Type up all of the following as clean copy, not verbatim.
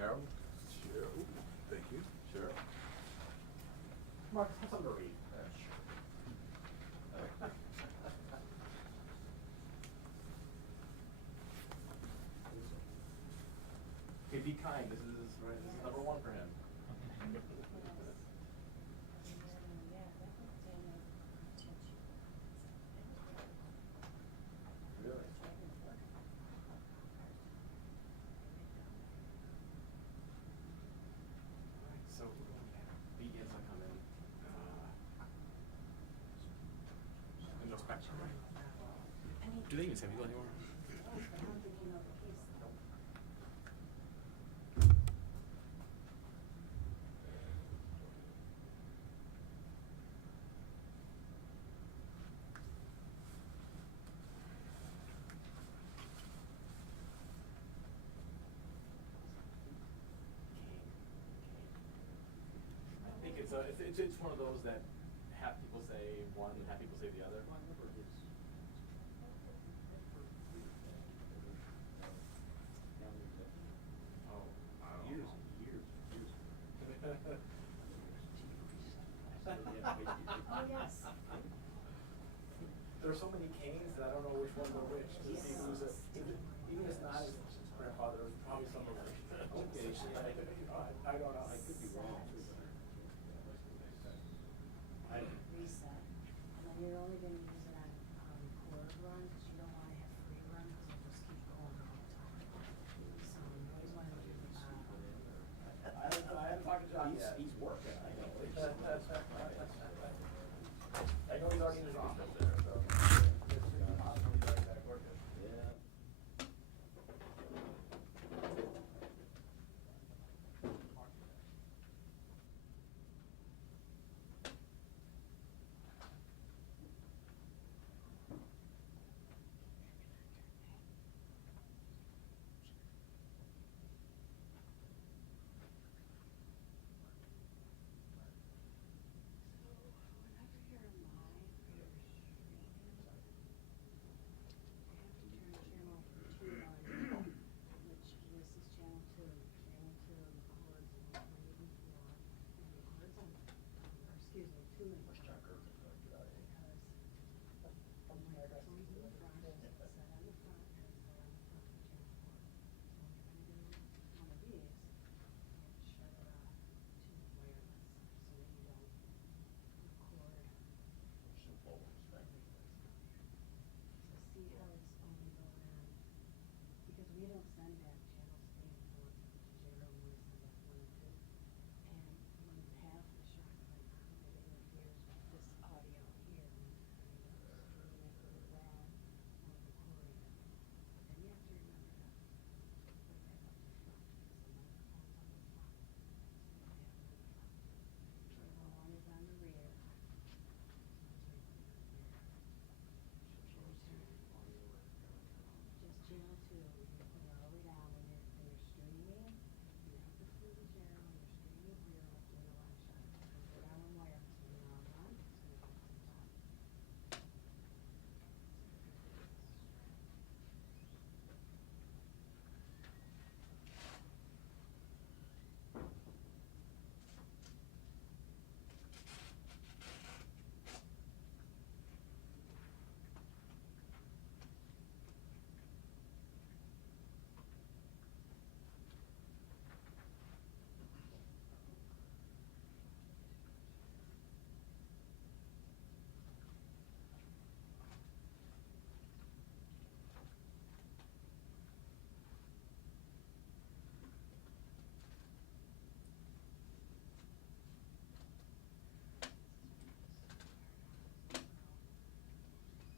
Harold? Sure. Thank you. Sure. Mark, have something to read. Okay, be kind. This is right. This is number one for him. Really? Alright, so begins to come in. No spectrum, right? Do they even say people anymore? I think it's one of those that half people say one, half people say the other. Oh, Years. Oh, yes. There are so many Canes that I don't know which ones are which. To see who's even if it's not his grandfather, there's probably some of them. Okay, I don't know. I could be wrong too. Reset. And then you're only gonna use it on, cord run, because you don't wanna have free run, because it'll just keep going all the time. So you always wanna do, I haven't talked to John yet. He's working, I know. I know he's already in his office there, so. He's already back working. Yeah. whenever you're live, or you're streaming, you have to turn channel 2 on, which this is channel 2. Channel 2 records on 184, and records on, or excuse me, 2 and 4. Because from where it's on the front, it's set on the front, and it's set on the front of channel 4. So when you're gonna do one of these, you have to shut it off to wireless, so that you don't record. Simple, So see how it's only going on, because we don't send back channels 3 and 4 to 0, and we send back 1 and 2. And when you have the shot going on, it interferes with this audio here, when you're trying to stream it or RAW or recording it. But then you have to remember to put it back up to the front, because the microphone's on the front. So you have it on the front. Channel 1 is on the rear. Just channel 2, you can put it all the way down when you're streaming. You have to do the channel, when you're streaming, or you're doing a live shot. Put it down on wireless when you're on, so you can put it on.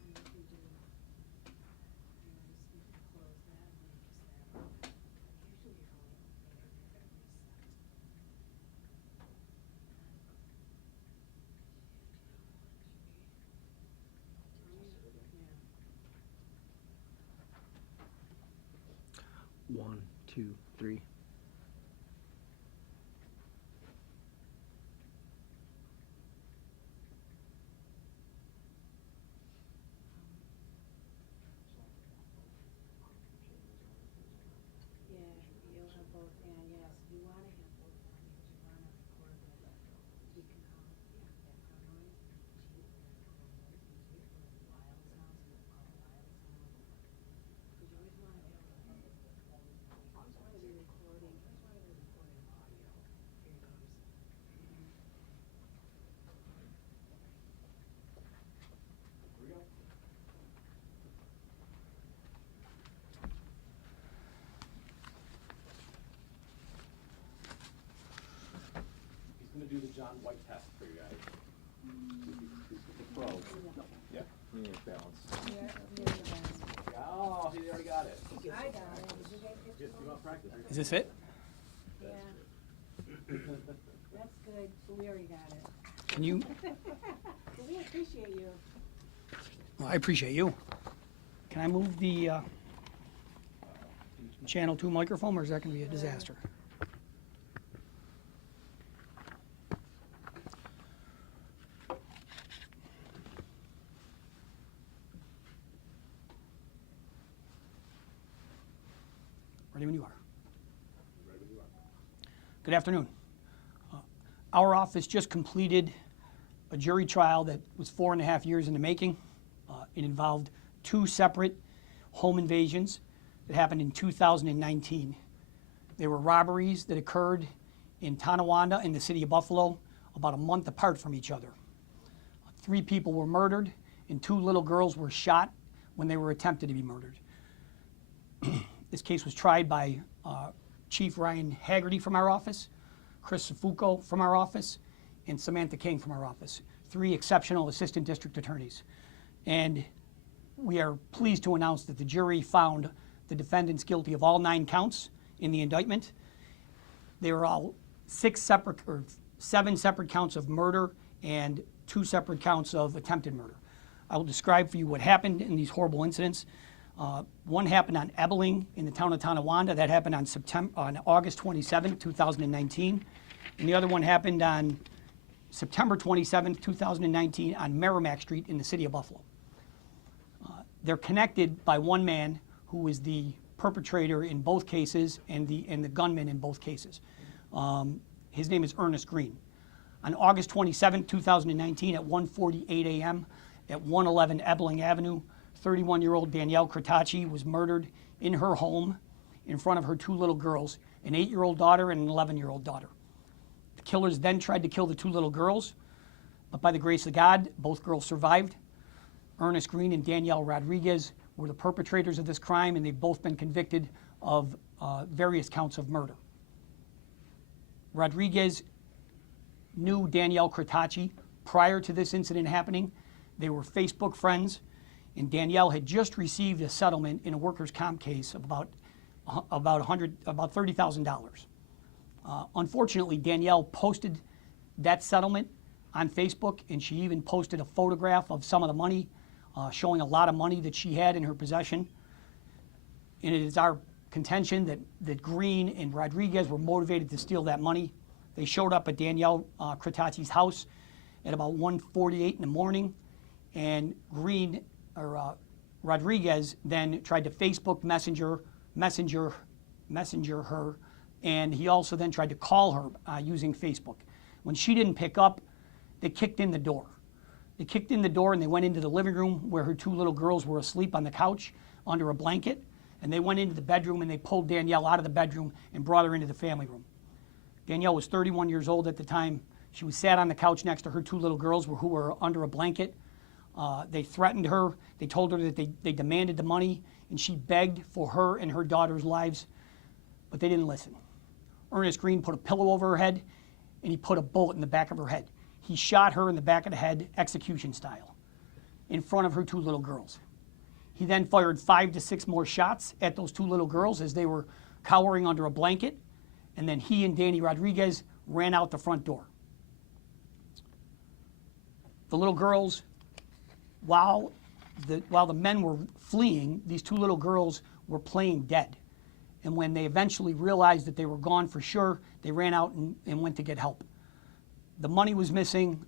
And you can do, just you can close that and you just have, usually you're only opening it, you're gonna reset. Yeah. 1, 2, 3. Yeah, you'll have both, and yes, do the John White test for you guys. The pro. Yeah. Oh, he already got it. I got it. Did you guys get Just to give up practice. Is this it? Yeah. That's good, so we already got it. Can you, But we appreciate you. well, I appreciate you. Can I move the Channel 2 microphone, or is that going to be a disaster? Ready when you are. Good afternoon. Our office just completed a jury trial that was 4.5 years in the making. It involved 2 separate home invasions that happened in 2019. They were robberies that occurred in Tonawanda in the city of Buffalo about a month apart from each other. 3 people were murdered and 2 little girls were shot when they were attempted to be murdered. This case was tried by Chief Ryan Haggerty from our office, Chris Safuco from our office, and Samantha King from our office, 3 exceptional assistant district attorneys. And we are pleased to announce that the jury found the defendants guilty of all 9 counts in the indictment. They were all 7 separate counts of murder and 2 separate counts of attempted murder. I will describe for you what happened in these horrible incidents. One happened on Ebling in the town of Tonawanda. That happened on August 27, 2019. And the other one happened on September 27, 2019 on Marac Street in the city of Buffalo. They're connected by one man who was the perpetrator in both cases and the gunman in both cases. His name is Ernest Green. On August 27, 2019 at 1:48 a.m. at 111 Ebling Avenue, 31-year-old Danielle Crotacci was murdered in her home in front of her 2 little girls, an 8-year-old daughter and an 11-year-old daughter. The killers then tried to kill the 2 little girls, but by the grace of God, both girls survived. Ernest Green and Danielle Rodriguez were the perpetrators of this crime, and they've both been convicted of various counts of murder. Rodriguez knew Danielle Crotacci prior to this incident happening. They were Facebook friends, and Danielle had just received a settlement in a workers' comp case of about $30,000. Unfortunately, Danielle posted that settlement on Facebook, and she even posted a photograph of some of the money, showing a lot of money that she had in her possession. And it is our contention that Green and Rodriguez were motivated to steal that money. They showed up at Danielle Crotacci's house at about 1:48 in the morning, and Rodriguez then tried to Facebook messenger her, and he also then tried to call her using Facebook. When she didn't pick up, they kicked in the door. They kicked in the door and they went into the living room where her 2 little girls were asleep on the couch under a blanket, and they went into the bedroom and they pulled Danielle out of the bedroom and brought her into the family room. Danielle was 31 years old at the time. She was sat on the couch next to her 2 little girls who were under a blanket. They threatened her. They told her that they demanded the money, and she begged for her and her daughter's lives, but they didn't listen. Ernest Green put a pillow over her head, and he put a bullet in the back of her head. He shot her in the back of the head, execution style, in front of her 2 little girls. He then fired 5 to 6 more shots at those 2 little girls as they were cowering under a blanket, and then he and Danny Rodriguez ran out the front door. The little girls, while the men were fleeing, these 2 little girls were playing dead. And when they eventually realized that they were gone for sure, they ran out and went to get help. The money was missing,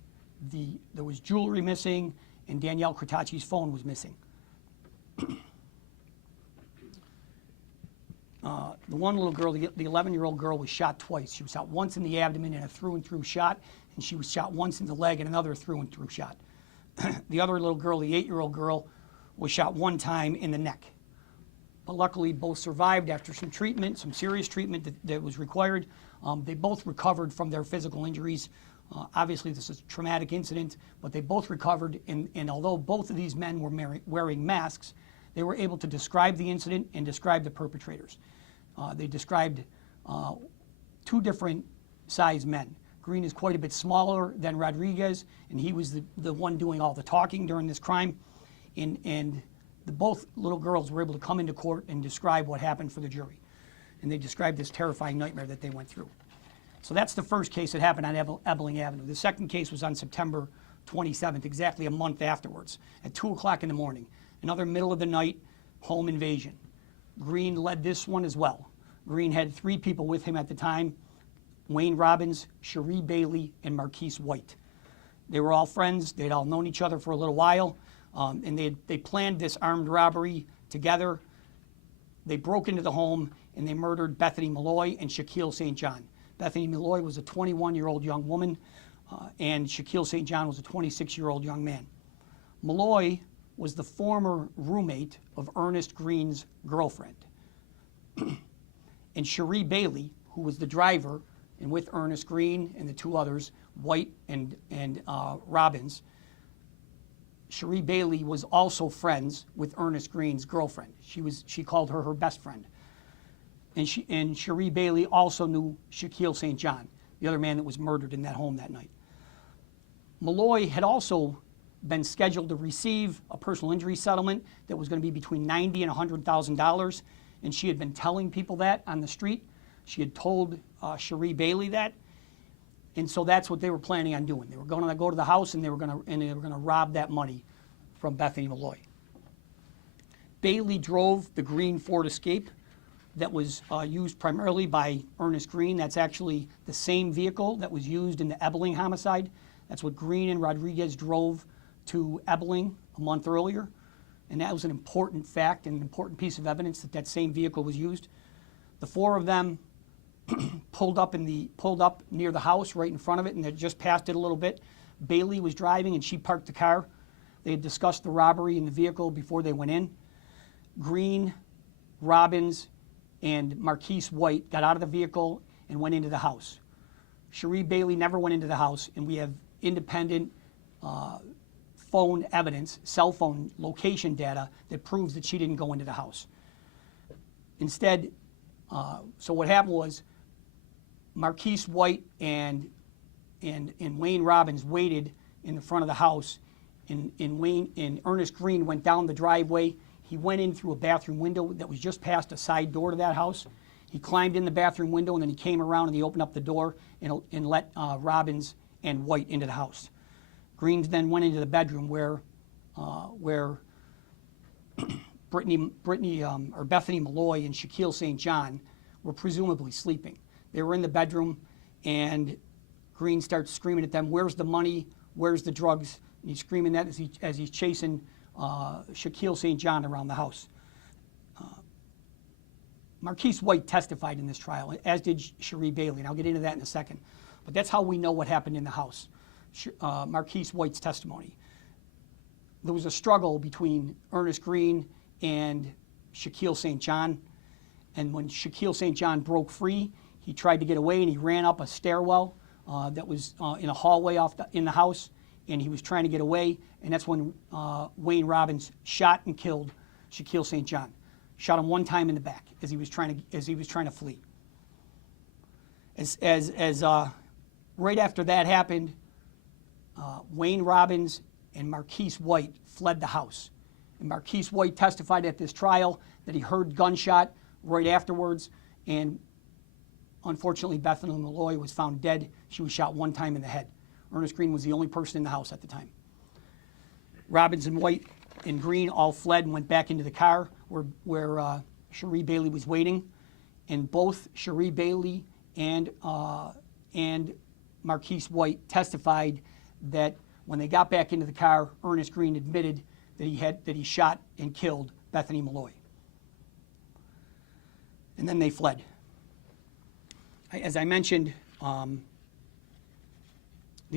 there was jewelry missing, and Danielle Crotacci's phone was missing. The one little girl, the 11-year-old girl, was shot twice. She was shot once in the abdomen in a through-and-through shot, and she was shot once in the leg in another through-and-through shot. The other little girl, the 8-year-old girl, was shot 1 time in the neck. But luckily, both survived after some treatment, some serious treatment that was required. They both recovered from their physical injuries. Obviously, this is a traumatic incident, but they both recovered, and although both of these men were wearing masks, they were able to describe the incident and describe the perpetrators. They described 2 different size men. Green is quite a bit smaller than Rodriguez, and he was the one doing all the talking during this crime. And both little girls were able to come into court and describe what happened for the jury. And they described this terrifying nightmare that they went through. So that's the first case that happened on Ebling Avenue. The second case was on September 27th, exactly a month afterwards, at 2 o'clock in the morning. Another middle of the night home invasion. Green led this one as well. Green had 3 people with him at the time: Wayne Robbins, Cherie Bailey, and Marquise White. They were all friends. They'd all known each other for a little while, and they planned this armed robbery together. They broke into the home and they murdered Bethany Malloy and Shaquille St. John. Bethany Malloy was a 21-year-old young woman, and Shaquille St. John was a 26-year-old young man. Malloy was the former roommate of Ernest Green's girlfriend. And Cherie Bailey, who was the driver, and with Ernest Green and the 2 others, White and Robbins, Cherie Bailey was also friends with Ernest Green's girlfriend. She called her best friend. And Cherie Bailey also knew Shaquille St. John, the other man that was murdered in that home that night. Malloy had also been scheduled to receive a personal injury settlement that was going to be between $90,000 and $100,000, and she had been telling people that on the street. She had told Cherie Bailey that, and so that's what they were planning on doing. They were going to go to the house and they were going to rob that money from Bethany Malloy. Bailey drove the green Ford Escape that was used primarily by Ernest Green. That's actually the same vehicle that was used in the Ebling homicide. That's what Green and Rodriguez drove to Ebling a month earlier, and that was an important fact and an important piece of evidence that that same vehicle was used. The 4 of them pulled up near the house right in front of it, and they just passed it a little bit. Bailey was driving and she parked the car. They had discussed the robbery in the vehicle before they went in. Green, Robbins, and Marquise White got out of the vehicle and went into the house. Cherie Bailey never went into the house, and we have independent phone evidence, cell phone location data that proves that she didn't go into the house. Instead, so what happened was Marquise White and Wayne Robbins waited in the front of the house, and Ernest Green went down the driveway. He went in through a bathroom window that was just past a side door to that house. He climbed in the bathroom window, and then he came around and he opened up the door and let Robbins and White into the house. Green then went into the bedroom where Bethany Malloy and Shaquille St. John were presumably sleeping. They were in the bedroom, and Green starts screaming at them, "Where's the money? Where's the drugs?" And he's screaming that as he's chasing Shaquille St. John around the house. Marquise White testified in this trial, as did Cherie Bailey, and I'll get into that in a second. But that's how we know what happened in the house. Marquise White's testimony. There was a struggle between Ernest Green and Shaquille St. John, and when Shaquille St. John broke free, he tried to get away, and he ran up a stairwell that was in a hallway in the house, and he was trying to get away, and that's when Wayne Robbins shot and killed Shaquille St. John. Shot him 1 time in the back as he was trying to flee. Right after that happened, Wayne Robbins and Marquise White fled the house. And Marquise White testified at this trial that he heard gunshot right afterwards, and unfortunately Bethany Malloy was found dead. She was shot 1 time in the head. Ernest Green was the only person in the house at the time. Robbins and White and Green all fled and went back into the car where Cherie Bailey was waiting, and both Cherie Bailey and Marquise White testified that when they got back into the car, Ernest Green admitted that he shot and killed Bethany Malloy. And then they fled. As I mentioned, the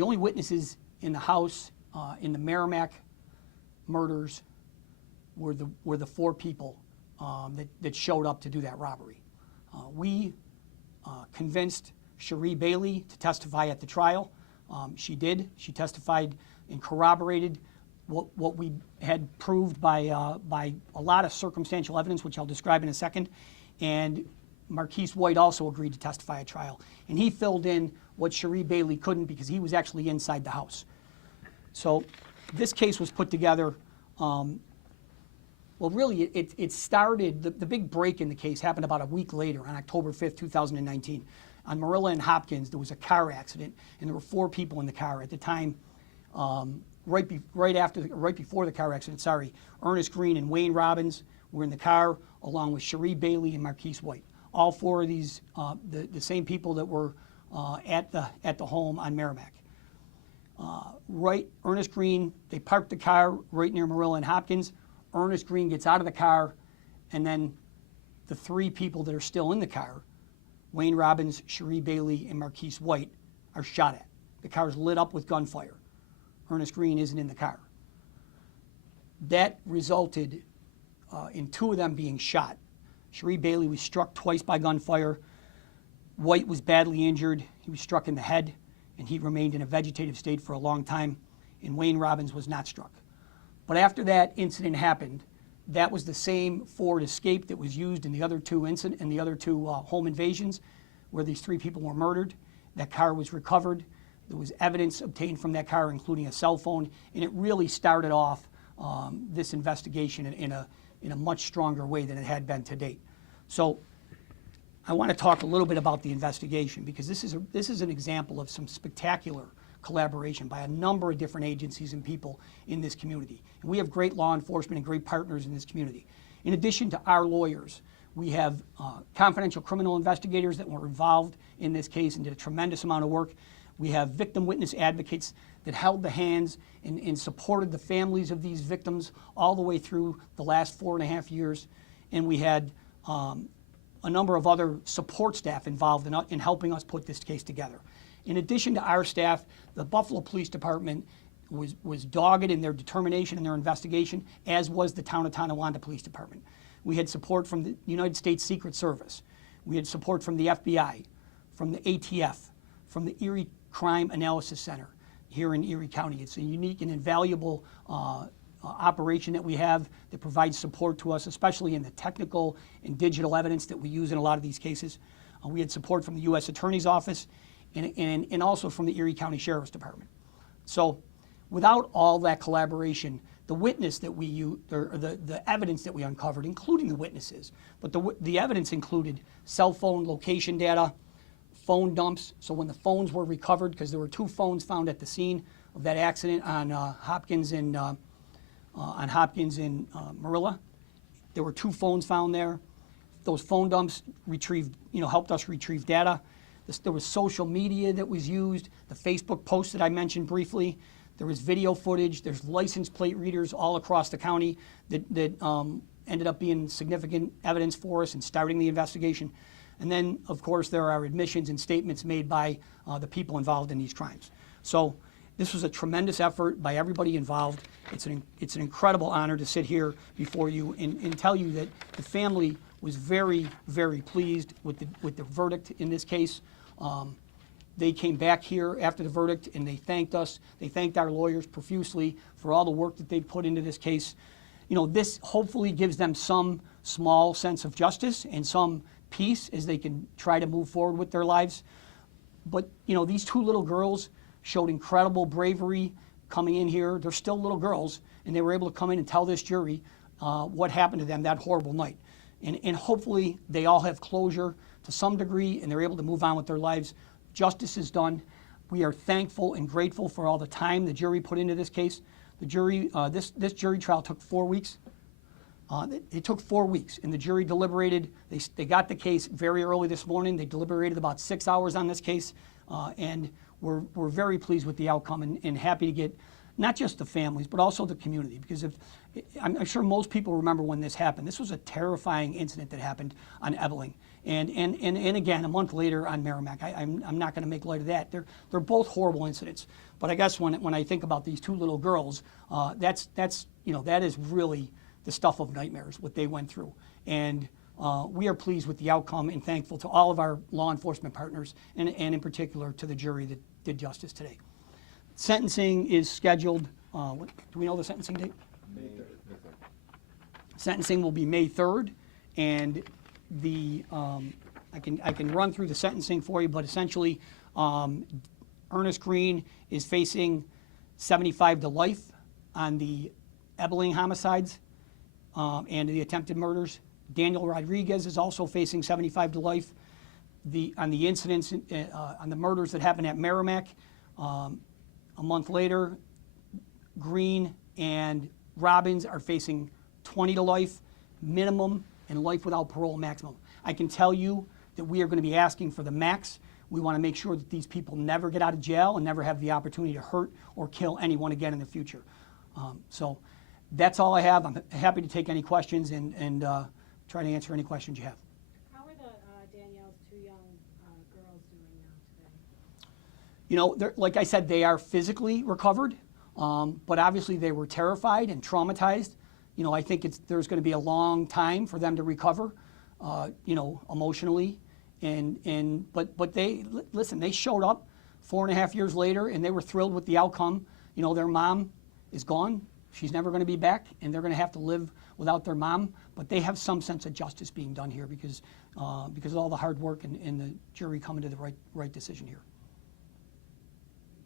only witnesses in the house in the Marac murders were the 4 people that showed up to do that robbery. We convinced Cherie Bailey to testify at the trial. She did. She testified and corroborated what we had proved by a lot of circumstantial evidence, which I'll describe in a second. And Marquise White also agreed to testify at trial, and he filled in what Cherie Bailey couldn't because he was actually inside the house. So this case was put together. Well, really, it started, the big break in the case happened about a week later on October 5th, 2019. On Marilla and Hopkins, there was a car accident, and there were 4 people in the car. At the time, right before the car accident, Ernest Green and Wayne Robbins were in the car, along with Cherie Bailey and Marquise White. All 4 of these, the same people that were at the home on Merrimack. Ernest Green, they parked the car right near Marilla and Hopkins. Ernest Green gets out of the car, and then the 3 people that are still in the car, Wayne Robbins, Cherie Bailey, and Marquise White, are shot at. The car is lit up with gunfire. Ernest Green isn't in the car. That resulted in 2 of them being shot. Cherie Bailey was struck twice by gunfire. White was badly injured. He was struck in the head, and he remained in a vegetative state for a long time, and Wayne Robbins was not struck. But after that incident happened, that was the same Ford Escape that was used in the other 2 home invasions, where these 3 people were murdered. That car was recovered. There was evidence obtained from that car, including a cell phone, and it really started off this investigation in a much stronger way than it had been to date. So I want to talk a little bit about the investigation, because this is an example of some spectacular collaboration by a number of different agencies and people in this community. And we have great law enforcement and great partners in this community. In addition to our lawyers, we have confidential criminal investigators that were involved in this case and did a tremendous amount of work. We have victim witness advocates that held the hands and supported the families of these victims all the way through the last 4.5 years. And we had a number of other support staff involved in helping us put this case together. In addition to our staff, the Buffalo Police Department was dogged in their determination and their investigation, as was the town of Tonawanda Police Department. We had support from the United States Secret Service. We had support from the FBI, from the ATF, from the Erie Crime Analysis Center here in Erie County. It's a unique and invaluable operation that we have that provides support to us, especially in the technical and digital evidence that we use in a lot of these cases. We had support from the U.S. Attorney's Office and also from the Erie County Sheriff's Department. So without all that collaboration, the witness that we used, or the evidence that we uncovered, including the witnesses, but the evidence included cell phone location data, phone dumps. So when the phones were recovered, because there were 2 phones found at the scene of that accident on Hopkins and Marilla, there were 2 phones found there. Those phone dumps helped us retrieve data. There was social media that was used, the Facebook post that I mentioned briefly. There was video footage. There's license plate readers all across the county that ended up being significant evidence for us in starting the investigation. And then, of course, there are admissions and statements made by the people involved in these crimes. So this was a tremendous effort by everybody involved. It's an incredible honor to sit here before you and tell you that the family was very, very pleased with the verdict in this case. They came back here after the verdict and they thanked us. They thanked our lawyers profusely for all the work that they put into this case. This hopefully gives them some small sense of justice and some peace as they can try to move forward with their lives. But, these 2 little girls showed incredible bravery coming in here. They're still little girls, and they were able to come in and tell this jury what happened to them that horrible night. And hopefully they all have closure to some degree, and they're able to move on with their lives. Justice is done. We are thankful and grateful for all the time the jury put into this case. The jury, this jury trial took 4 weeks. It took 4 weeks, and the jury deliberated. They got the case very early this morning. They deliberated about 6 hours on this case, and we're very pleased with the outcome and happy to get not just the families, but also the community. Because I'm sure most people remember when this happened. This was a terrifying incident that happened on Ebling. And again, a month later on Merrimack. I'm not going to make light of that. They're both horrible incidents. But I guess when I think about these 2 little girls, that is really the stuff of nightmares, what they went through. And we are pleased with the outcome and thankful to all of our law enforcement partners, and in particular to the jury that did justice today. Sentencing is scheduled, do we know the sentencing date? May 3rd. Sentencing will be May 3rd, and I can run through the sentencing for you, but essentially, Ernest Green is facing 75 to life on the Ebling homicides and the attempted murders. Daniel Rodriguez is also facing 75 to life. On the incidents, on the murders that happened at Marac, a month later, Green and Robbins are facing 20 to life minimum and life without parole maximum. I can tell you that we are going to be asking for the max. We want to make sure that these people never get out of jail and never have the opportunity to hurt or kill anyone again in the future. So that's all I have. I'm happy to take any questions and try to answer any questions you have. How are Danielle's two young girls doing now today? You know, like I said, they are physically recovered, but obviously they were terrified and traumatized. You know, I think there's going to be a long time for them to recover, you know, emotionally. But they, listen, they showed up 4.5 years later and they were thrilled with the outcome. You know, their mom is gone. She's never going to be back, and they're going to have to live without their mom. But they have some sense of justice being done here because of all the hard work and the jury coming to the right decision here.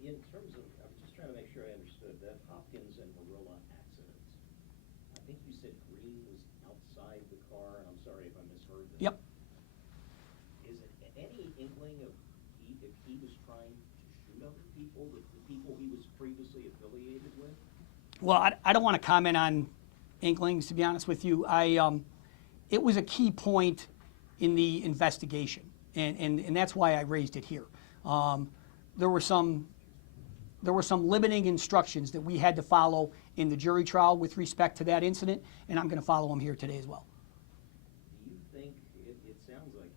In terms of, I'm just trying to make sure I understood that Hopkins and Marilla accidents. I think you said Green was outside the car, and I'm sorry if I misheard that. Yep. Is it any inkling of if he was trying to shoot other people, the people he was previously affiliated with? Well, I don't want to comment on inklings, to be honest with you. It was a key point in the investigation, and that's why I raised it here. There were some limiting instructions that we had to follow in the jury trial with respect to that incident, and I'm going to follow them here today as well. Do you think, it sounds like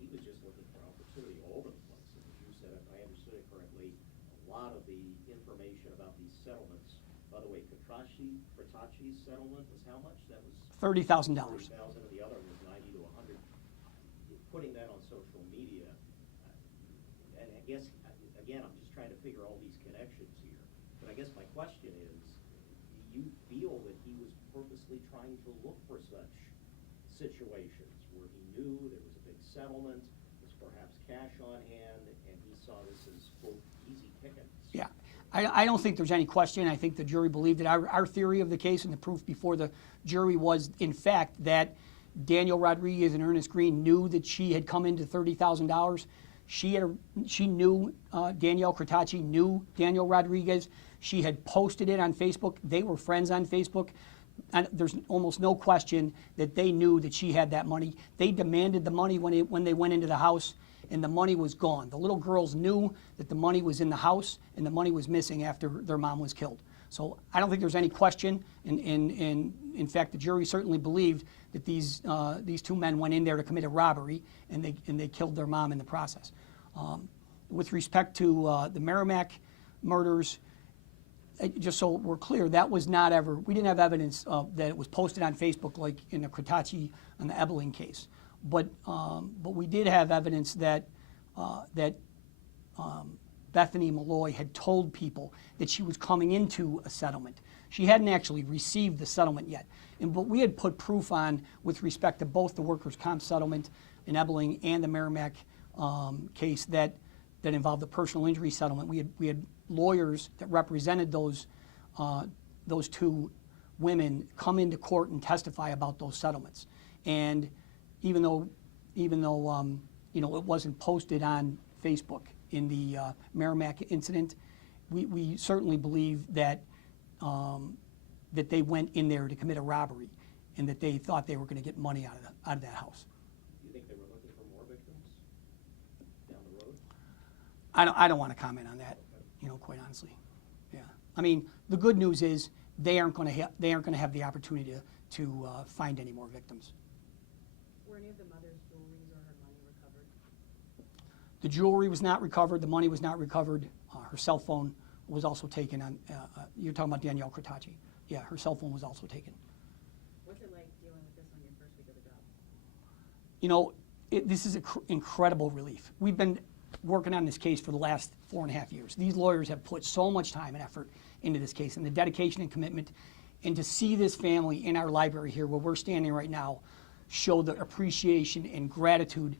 he was just looking for opportunity all over the place. And as you said, if I understood it correctly, a lot of the information about these settlements, by the way, Kratacci's settlement was how much? That was $30,000. $30,000, and the other was 90 to 100. Putting that on social media, and I guess, again, I'm just trying to figure all these connections here. But I guess my question is, do you feel that he was purposely trying to look for such situations where he knew there was a big settlement, was perhaps cash on hand, and he saw this as, quote, easy pickings? Yeah. I don't think there's any question. I think the jury believed it. Our theory of the case and the proof before the jury was, in fact, that Daniel Rodriguez and Ernest Green knew that she had come into $30,000. She knew Danielle Kratacci knew Daniel Rodriguez. She had posted it on Facebook. They were friends on Facebook. And there's almost no question that they knew that she had that money. They demanded the money when they went into the house, and the money was gone. The little girls knew that the money was in the house, and the money was missing after their mom was killed. So I don't think there's any question. And in fact, the jury certainly believed that these two men went in there to commit a robbery, and they killed their mom in the process. With respect to the Marac murders, just so we're clear, that was not ever, we didn't have evidence that it was posted on Facebook like in the Kratacci and the Ebling case. But we did have evidence that Bethany Malloy had told people that she was coming into a settlement. She hadn't actually received the settlement yet. But we had put proof on with respect to both the workers' comp settlement in Ebling and the Marac case that involved the personal injury settlement. We had lawyers that represented those two women come into court and testify about those settlements. And even though you know, it wasn't posted on Facebook in the Marac incident, we certainly believe that that they went in there to commit a robbery, and that they thought they were going to get money out of that house. Do you think they were looking for more victims down the road? I don't want to comment on that, you know, quite honestly. Yeah, I mean, the good news is they aren't going to have the opportunity to find any more victims. Were any of the mother's jewelries or her money recovered? The jewelry was not recovered. The money was not recovered. Her cell phone was also taken. You're talking about Danielle Kratacci. Yeah, her cell phone was also taken. What's it like dealing with this on your first week of the job? You know, this is incredible relief. We've been working on this case for the last 4.5 years. These lawyers have put so much time and effort into this case, and the dedication and commitment. And to see this family in our library here where we're standing right now show the appreciation and gratitude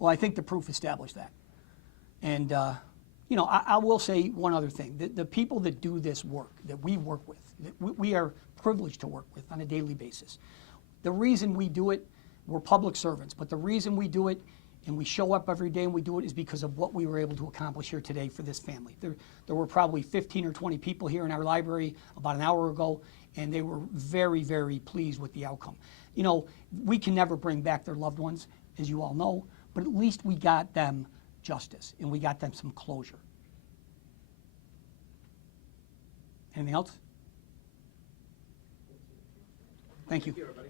Well, I think the proof established that. And, you know, I will say one other thing. The people that do this work, that we work with, that we are privileged to work with on a daily basis, the reason we do it, we're public servants, but the reason we do it and we show up every day and we do it is because of what we were able to accomplish here today for this family. There were probably 15 or 20 people here in our library about an hour ago, and they were very, very pleased with the outcome. You know, we can never bring back their loved ones, as you all know, but at least we got them justice and we got them some closure. Anything else? Thank you. Thank you, everybody.